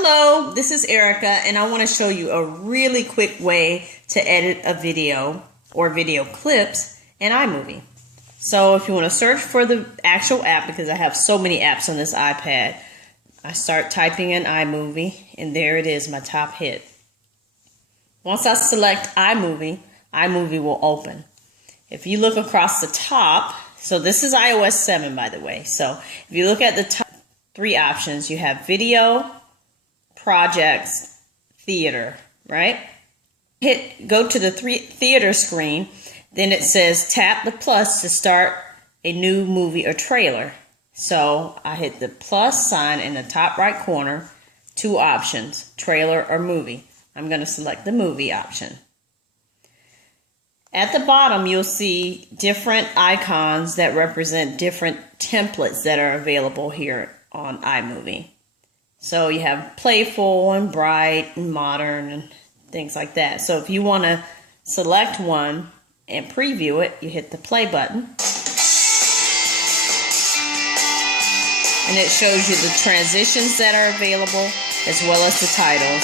Hello, this is Erica, and I want to show you a really quick way to edit a video or video clips in iMovie. So if you want to search for the actual app, because I have so many apps on this iPad, I start typing in iMovie, and there it is, my top hit. Once I select iMovie, iMovie will open. If you look across the top, so this is iOS 7, by the way. So if you look at the top three options, you have video, projects, theater, right? Go to the theater screen, then it says tap the plus to start a new movie or trailer. So I hit the plus sign in the top right corner, two options, trailer or movie. I'm going to select the movie option. At the bottom, you'll see different icons that represent different templates that are available here on iMovie. So you have playful and bright and modern and things like that. So if you want to select one and preview it, you hit the play button. And it shows you the transitions that are available as well as the titles.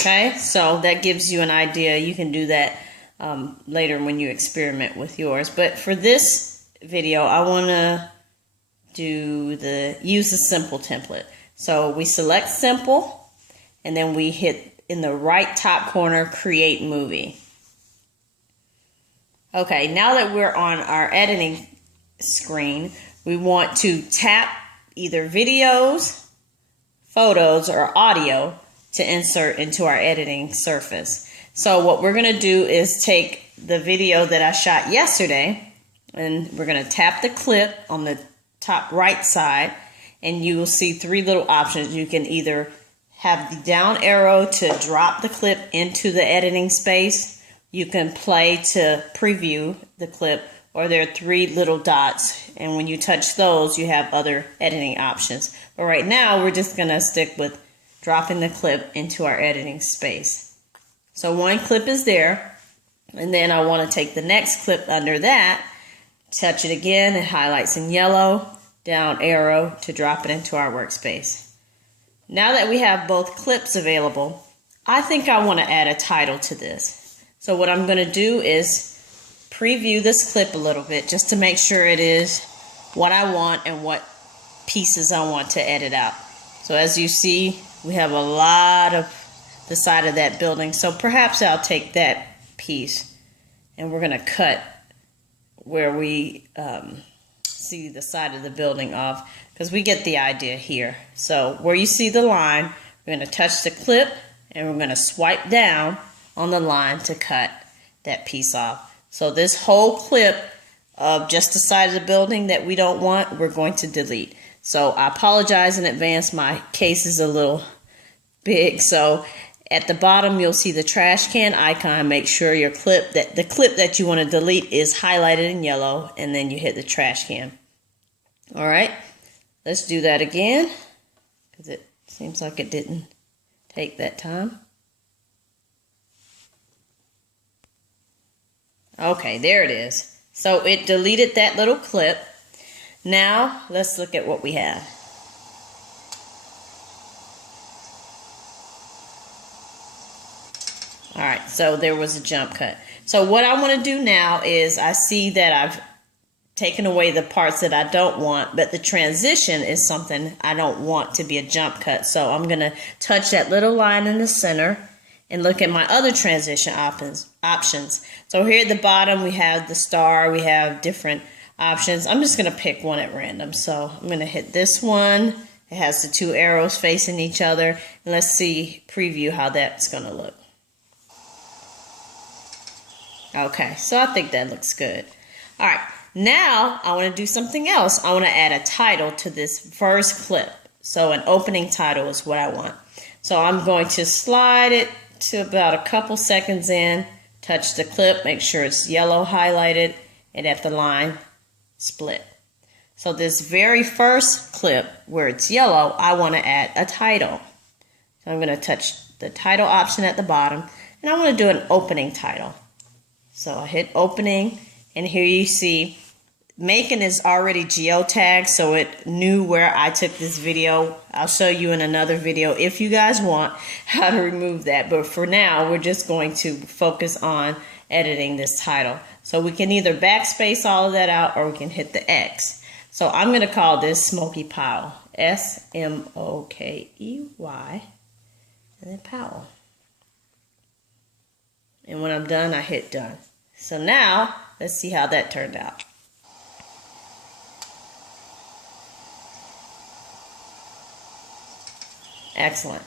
Okay, so that gives you an idea. You can do that later when you experiment with yours. But for this video, I want to use the simple template. So we select simple, and then we hit in the right top corner, create movie. Okay, now that we're on our editing screen, we want to tap either videos, photos, or audio to insert into our editing surface. So what we're going to do is take the video that I shot yesterday, and we're going to tap the clip on the top right side, and you will see three little options. You can either have the down arrow to drop the clip into the editing space. You can play to preview the clip, or there are three little dots, and when you touch those, you have other editing options. But right now, we're just going to stick with dropping the clip into our editing space. So one clip is there, and then I want to take the next clip under that, touch it again, it highlights in yellow, down arrow to drop it into our workspace. Now that we have both clips available, I think I want to add a title to this. So what I'm going to do is preview this clip a little bit just to make sure it is what I want and what pieces I want to edit out. So as you see, we have a lot of the side of that building. So perhaps I'll take that piece and we're going to cut where we see the side of the building off, because we get the idea here. So where you see the line, we're going to touch the clip and we're going to swipe down on the line to cut that piece off. So this whole clip of just the side of the building that we don't want, we're going to delete. So I apologize in advance, my case is a little big. So at the bottom, you'll see the trash can icon. Make sure your the clip that you want to delete is highlighted in yellow, and then you hit the trash can. All right, let's do that again, because it seems like it didn't take that time. Okay, there it is. So it deleted that little clip. Now let's look at what we have. All right, so there was a jump cut. So what I want to do now is I see that I've taken away the parts that I don't want, but the transition is something I don't want to be a jump cut. So I'm going to touch that little line in the center and look at my other transition options. So here at the bottom, we have the star. We have different options. I'm just going to pick one at random. So I'm going to hit this one. It has the two arrows facing each other. And let's see, preview how that's going to look. Okay, so I think that looks good. All right, now I want to do something else. I want to add a title to this first clip. So an opening title is what I want. So I'm going to slide it to about a couple seconds in, touch the clip, make sure it's yellow highlighted, and at the line, split. So this very first clip where it's yellow, I want to add a title. So I'm going to touch the title option at the bottom, and I want to do an opening title. So I hit opening, and here you see Macon is already geotagged, so it knew where I took this video. I'll show you in another video, if you guys want, how to remove that. But for now, we're just going to focus on editing this title. So we can either backspace all of that out, or we can hit the X. So I'm going to call this Smoky Powell. S-M-O-K-E-Y. And then Powell. And when I'm done, I hit done. So now, let's see how that turned out. Excellent.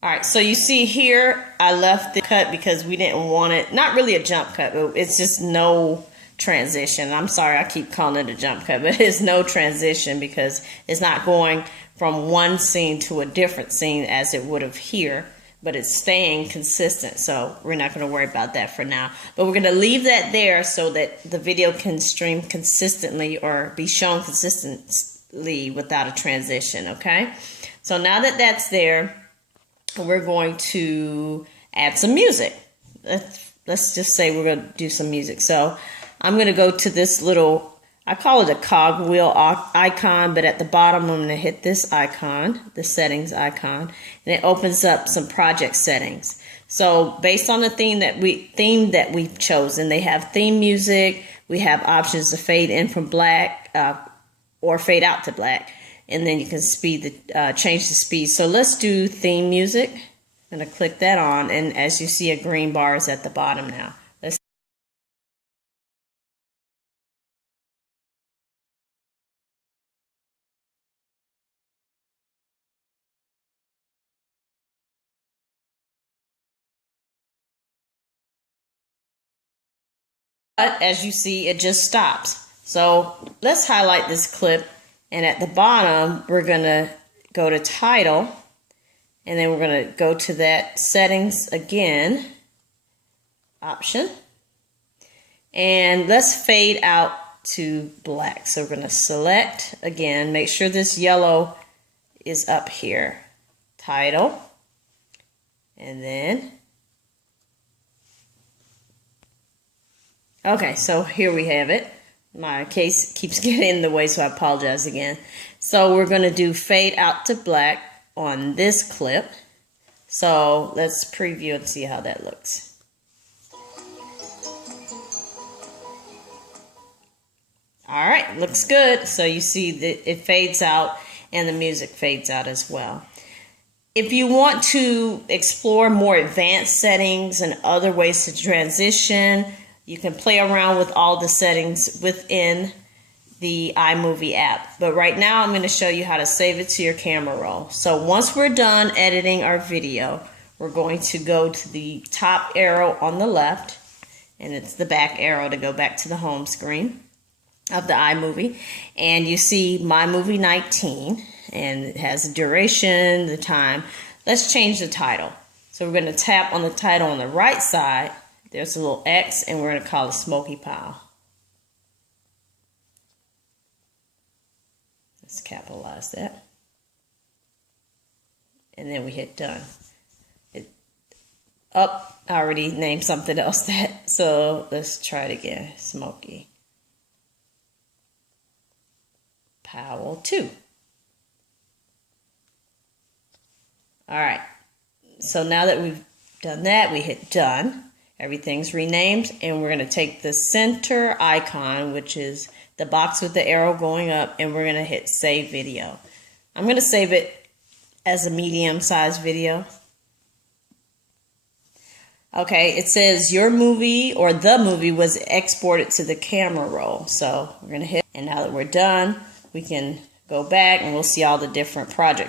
All right, so you see here, I left the cut because we didn't want it, not really a jump cut, but it's just no transition. I'm sorry, I keep calling it a jump cut, but it's no transition because it's not going from one scene to a different scene as it would have here, but it's staying consistent. So we're not going to worry about that for now, but we're going to leave that there so that the video can stream consistently or be shown consistently without a transition. Okay. So now that that's there, we're going to add some music. Let's just say we're going to do some music. So I'm going to go to this little, I call it a cogwheel icon, but at the bottom I'm going to hit this icon, the settings icon, and it opens up some project settings. So based on the theme that we've chosen, they have theme music. We have options to fade in from black or fade out to black. And then you can change the speed. So let's do theme music. I'm going to click that on, and as you see, a green bar is at the bottom now. But as you see, it just stops. So let's highlight this clip. And at the bottom, we're going to go to title, and then we're going to go to that settings again, option, and let's fade out to black. So we're going to select again, make sure this yellow is up here, title, and then, okay, so here we have it. My case keeps getting in the way, so I apologize again. So we're going to do fade out to black on this clip. So let's preview and see how that looks. All right, looks good. So you see that it fades out and the music fades out as well. If you want to explore more advanced settings and other ways to transition, you can play around with all the settings within the iMovie app. But right now I'm going to show you how to save it to your camera roll. So once we're done editing our video, we're going to go to the top arrow on the left, and it's the back arrow to go back to the home screen of the iMovie. And you see My Movie 19, and it has the duration, the time. Let's change the title. So we're going to tap on the title on the right side. There's a little X, and we're going to call it Smoky Powell. Let's capitalize that. And then we hit done. I already named something else that, so let's try it again. Smoky Powell 2. All right. So now that we've done that, we hit done. Everything's renamed, and we're going to take the center icon, which is the box with the arrow going up, and we're going to hit save video. I'm going to save it as a medium-sized video. Okay, it says your movie or the movie was exported to the camera roll. So we're going to hit, and now that we're done, we can go back and we'll see all the different projects.